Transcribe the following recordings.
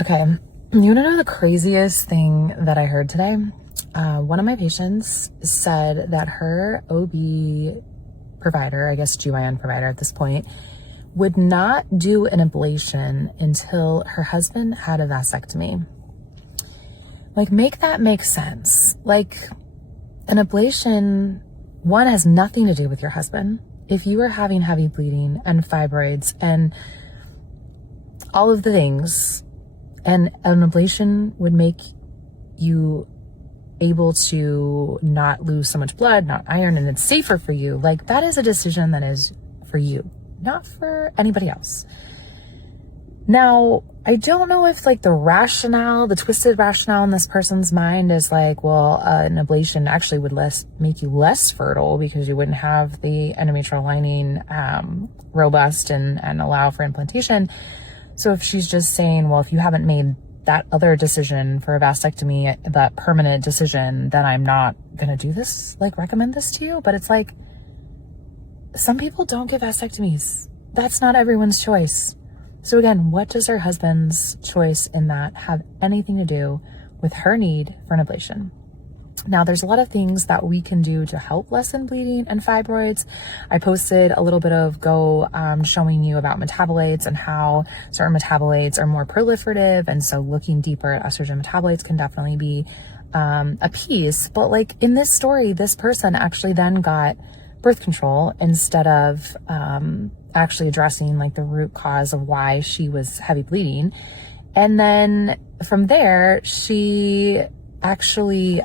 Okay, you want to know the craziest thing that I heard today? One of my patients said that her OB provider, I guess GYN provider at this point, would not do an ablation until her husband had a vasectomy. Like, make that make sense. Like, an ablation, one, has nothing to do with your husband. If you are having heavy bleeding and fibroids and all of the things, and an ablation would make you able to not lose so much blood, not iron, and it's safer for you. Like, that is a decision that is for you, not for anybody else. Now, I don't know if like the twisted rationale in this person's mind is like, well, an ablation actually would make you less fertile because you wouldn't have the endometrial lining robust and allow for implantation. So if she's just saying, well, if you haven't made that other decision for a vasectomy, that permanent decision, then I'm not going to do this, like recommend this to you. But it's like, some people don't get vasectomies. That's not everyone's choice. So again, what does her husband's choice in that have anything to do with her need for an ablation? Now, there's a lot of things that we can do to help lessen bleeding and fibroids. I posted a little bit of showing you about metabolites and how certain metabolites are more proliferative. And so looking deeper at estrogen metabolites can definitely be a piece. But like in this story, this person actually then got birth control instead of actually addressing like the root cause of why she was heavy bleeding. And then from there, she actually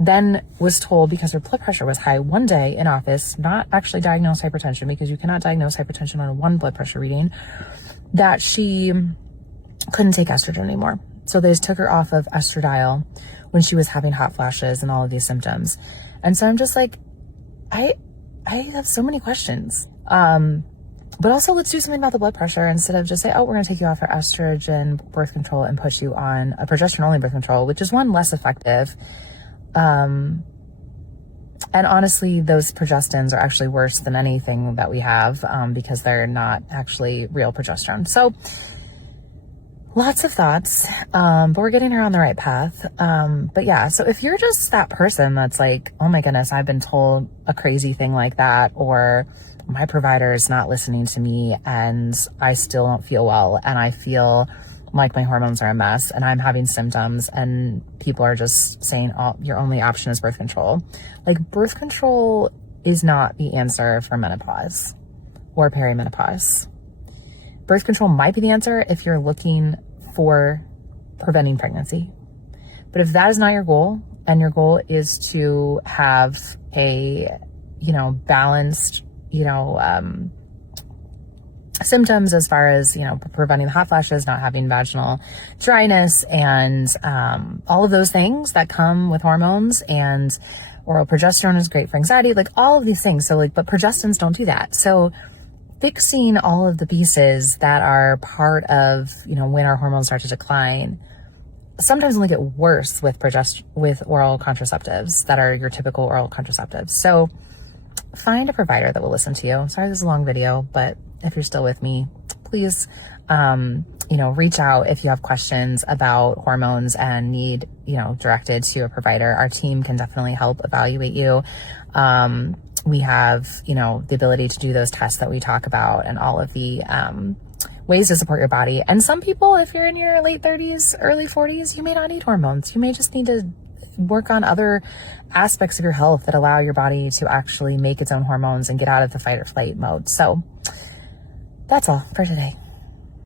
then was told, because her blood pressure was high one day in office, not actually diagnosed hypertension, because you cannot diagnose hypertension on a one blood pressure reading, that she couldn't take estrogen anymore. So they just took her off of estradiol when she was having hot flashes and all of these symptoms. And so I'm just like, I have so many questions. But also, let's do something about the blood pressure instead of just say, oh, we're going to take you off our estrogen birth control and put you on a progesterone-only birth control, which is one, less effective. And honestly, those progestins are actually worse than anything that we have because they're not actually real progesterone. So lots of thoughts, but we're getting her on the right path. But yeah, so if you're just that person that's like, oh my goodness, I've been told a crazy thing like that, or my provider is not listening to me and I still don't feel well and I feel like my hormones are a mess and I'm having symptoms and people are just saying, oh, your only option is birth control. Like, birth control is not the answer for menopause or perimenopause. Birth control might be the answer if you're looking for preventing pregnancy. But if that is not your goal, and your goal is to have a, balanced, symptoms as far as, preventing the hot flashes, not having vaginal dryness, and all of those things that come with hormones, and oral progesterone is great for anxiety, like all of these things. So but progestins don't do that. So fixing all of the pieces that are part of, when our hormones start to decline, sometimes only get worse with oral contraceptives that are your typical oral contraceptives. So find a provider that will listen to you. Sorry, this is a long video, but if you're still with me, please, reach out if you have questions about hormones and need, directed to a provider. Our team can definitely help evaluate you. We have, the ability to do those tests that we talk about and all of the ways to support your body. And some people, if you're in your late 30s, early 40s, you may not need hormones. You may just need to work on other aspects of your health that allow your body to actually make its own hormones and get out of the fight or flight mode. So that's all for today.